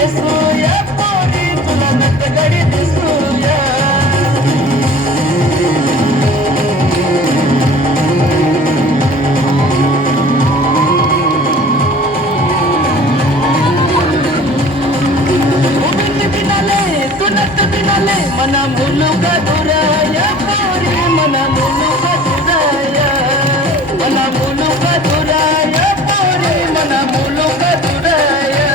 दिसूया पोरी तुला नटगडी दिसूया तू नट बिनाले मना मुलुका दुराया पोरी मना मुलुका दुराया मना मुलुका दुराया पोरी मना मुलुका दुराया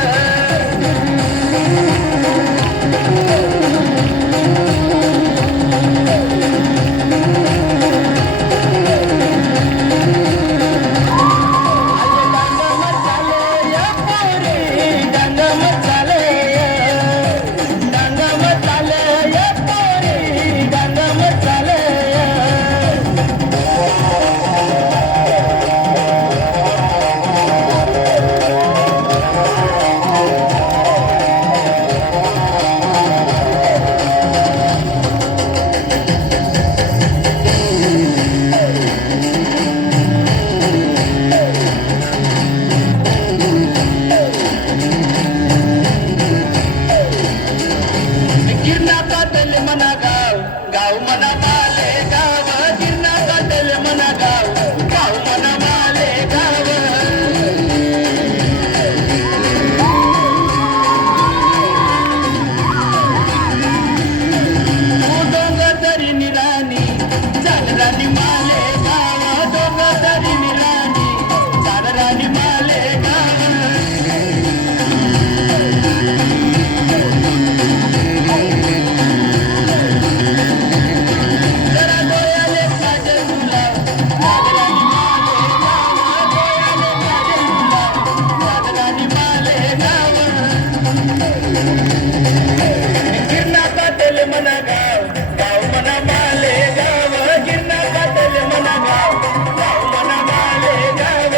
गिरणा काटल मना गाव गाव मना माले गाव गिरणा काटल मना गाव गाव मना माले गाव डोंगर दरी निराणी चालरानी माले गाव डोंगर दरी निराणी चालरानी माले गाव गिरणा काटल मना गाव गाव मना माले गाव गिरणा काटल मना गाव गाव मना माले गाव